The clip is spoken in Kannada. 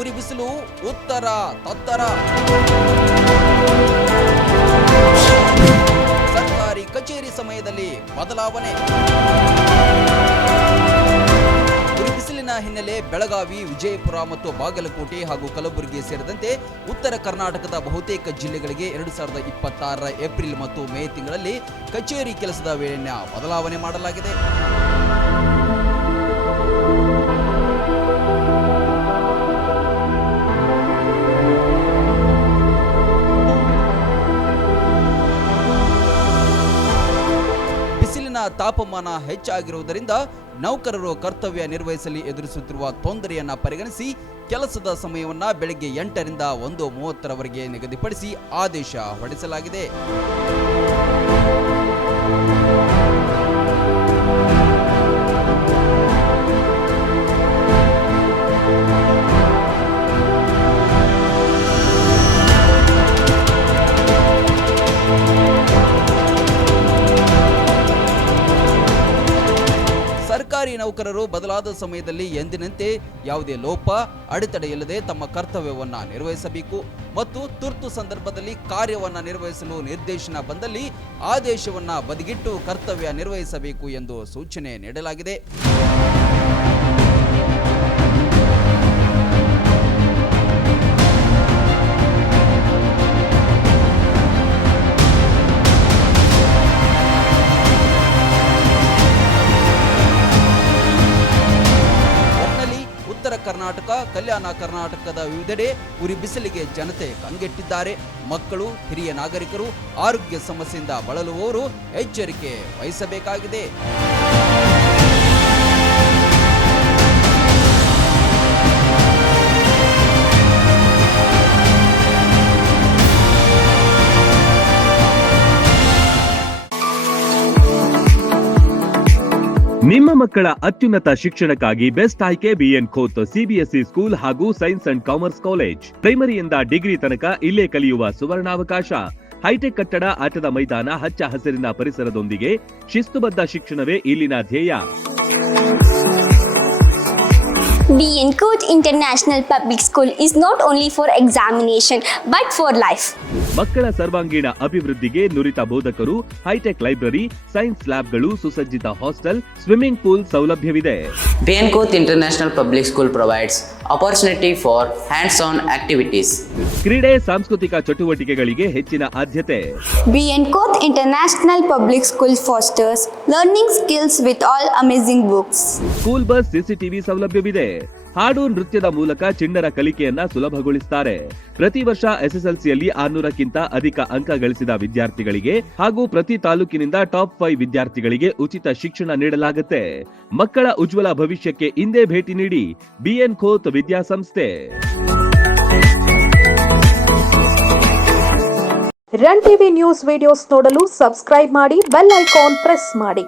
ಉರಿ ಬಿಸಿಲು, ಉತ್ತರ ತತ್ತರ. ಸರ್ಕಾರಿ ಕಚೇರಿ ಸಮಯದಲ್ಲಿ ಬದಲಾವಣೆ. ಉರಿ ಬಿಸಿಲಿನ ಹಿನ್ನೆಲೆ ಬೆಳಗಾವಿ, ವಿಜಯಪುರ ಮತ್ತು ಬಾಗಲಕೋಟೆ ಹಾಗೂ ಕಲಬುರಗಿ ಸೇರಿದಂತೆ ಉತ್ತರ ಕರ್ನಾಟಕದ ಬಹುತೇಕ ಜಿಲ್ಲೆಗಳಿಗೆ 2026 ಏಪ್ರಿಲ್ ಮತ್ತು ಮೇ ತಿಂಗಳಲ್ಲಿ ಕಚೇರಿ ಕೆಲಸದ ವೇಳೆಯನ್ನು ಬದಲಾವಣೆ ಮಾಡಲಾಗಿದೆ. ತಾಪಮಾನ ಹೆಚ್ಚಾಗಿರುವುದರಿಂದ ನೌಕರರು ಕರ್ತವ್ಯ ನಿರ್ವಹಿಸಲು ಎದುರಿಸುತ್ತಿರುವ ತೊಂದರೆಯನ್ನು ಪರಿಗಣಿಸಿ ಕೆಲಸದ ಸಮಯವನ್ನು ಬೆಳಗ್ಗೆ 8 ರಿಂದ 1:30 ನಿಗದಿಪಡಿಸಿ ಆದೇಶ ಹೊರಡಿಸಲಾಗಿದೆ. ಸರ್ಕಾರಿ ನೌಕರರು ಬದಲಾದ ಸಮಯದಲ್ಲಿ ಎಂದಿನಂತೆ ಯಾವುದೇ ಲೋಪ ಅಡೆತಡೆ ಇಲ್ಲದೆ ತಮ್ಮ ಕರ್ತವ್ಯವನ್ನು ನಿರ್ವಹಿಸಬೇಕು ಮತ್ತು ತುರ್ತು ಸಂದರ್ಭದಲ್ಲಿ ಕಾರ್ಯವನ್ನು ನಿರ್ವಹಿಸಲು ನಿರ್ದೇಶನ ಬಂದಲ್ಲಿ ಆದೇಶವನ್ನು ಬದಿಗಿಟ್ಟು ಕರ್ತವ್ಯ ನಿರ್ವಹಿಸಬೇಕು ಎಂದು ಸೂಚನೆ ನೀಡಲಾಗಿದೆ. ಉತ್ತರ ಕರ್ನಾಟಕ, ಕಲ್ಯಾಣ ಕರ್ನಾಟಕದ ವಿವಿಧೆಡೆ ಉರಿ ಬಿಸಿಲಿಗೆ ಜನತೆ ಕಂಗೆಟ್ಟಿದ್ದಾರೆ. ಮಕ್ಕಳು, ಹಿರಿಯ ನಾಗರಿಕರು, ಆರೋಗ್ಯ ಸಮಸ್ಯೆಯಿಂದ ಬಳಲುವವರು ಎಚ್ಚರಿಕೆ ವಹಿಸಬೇಕಾಗಿದೆ. ನಿಮ್ಮ ಮಕ್ಕಳ ಅತ್ಯುನ್ನತ ಶಿಕ್ಷಣಕ್ಕಾಗಿ ಬೆಸ್ಟ್ ಆಯ್ಕೆ ಬಿಎನ್ ಖೋತ್ ಸಿಬಿಎಸ್ಇ ಸ್ಕೂಲ್ ಹಾಗೂ ಸೈನ್ಸ್ ಅಂಡ್ ಕಾಮರ್ಸ್ ಕಾಲೇಜ್. ಪ್ರೈಮರಿಯಿಂದ ಡಿಗ್ರಿ ತನಕ ಇಲ್ಲೇ ಕಲಿಯುವ ಸುವರ್ಣಾವಕಾಶ. ಹೈಟೆಕ್ ಕಟ್ಟಡ, ಆಟದ ಮೈದಾನ, ಹಚ್ಚ ಹಸಿರಿನ ಪರಿಸರದೊಂದಿಗೆ ಶಿಸ್ತುಬದ್ಧ ಶಿಕ್ಷಣವೇ ಇಲ್ಲಿನ ಧ್ಯೇಯ. BN Coach International Public School is not only for examination but for life. ಮಕ್ಕಳ ಸರ್ವಾಂಗೀಣ ಅಭಿವೃದ್ಧಿಗೆ ನುರಿತ ಬೋಧಕರು, ಹೈಟೆಕ್ ಲೈಬ್ರರಿ, ಸೈನ್ಸ್ ಲ್ಯಾಬ್ಗಳು, ಸುಸಜ್ಜಿತ ಹಾಸ್ಟೆಲ್, ಸ್ವಿಮ್ಮಿಂಗ್ ಪೂಲ್ ಸೌಲಭ್ಯವಿದೆ. BN Coach International Public School provides opportunity for hands-on activities. ಕ್ರೀಡೆ, ಸಾಂಸ್ಕೃತಿಕ ಚಟುವಟಿಕೆಗಳಿಗೆ ಹೆಚ್ಚಿನ ಆದ್ಯತೆ. BN Coach International Public School fosters learning skills with all amazing books. School bus, CCTV ಸೌಲಭ್ಯವಿದೆ. ಹಾಡು, ನೃತ್ಯದ ಮೂಲಕ ಚಿಣ್ಣರ ಕಲಿಕೆಯನ್ನ ಸುಲಭಗೊಳಿಸುತ್ತಾರೆ. ಪ್ರತಿ ವರ್ಷ ಎಸ್ಎಸ್ಎಲ್ಸಿಯಲ್ಲಿ 600ಕ್ಕಿಂತ ಅಧಿಕ ಅಂಕ ಗಳಿಸಿದ ವಿದ್ಯಾರ್ಥಿಗಳಿಗೆ ಹಾಗೂ ಪ್ರತಿ ತಾಲೂಕಿನಿಂದ ಟಾಪ್ 5 ವಿದ್ಯಾರ್ಥಿಗಳಿಗೆ ಉಚಿತ ಶಿಕ್ಷಣ ನೀಡಲಾಗುತ್ತೆ. ಮಕ್ಕಳ ಉಜ್ವಲ ಭವಿಷ್ಯಕ್ಕೆ ಇಂದೇ ಭೇಟಿ ನೀಡಿ BN ಖೋತ್ ವಿದ್ಯಾಸಂಸ್ಥೆ. ರನ್ ಟಿವಿ ನ್ಯೂಸ್ ವಿಡಿಯೋಸ್ ನೋಡಲು ಸಬ್ಸ್ಕ್ರೈಬ್ ಮಾಡಿ, ಬೆಲ್ ಐಕಾನ್ ಪ್ರೆಸ್ ಮಾಡಿ.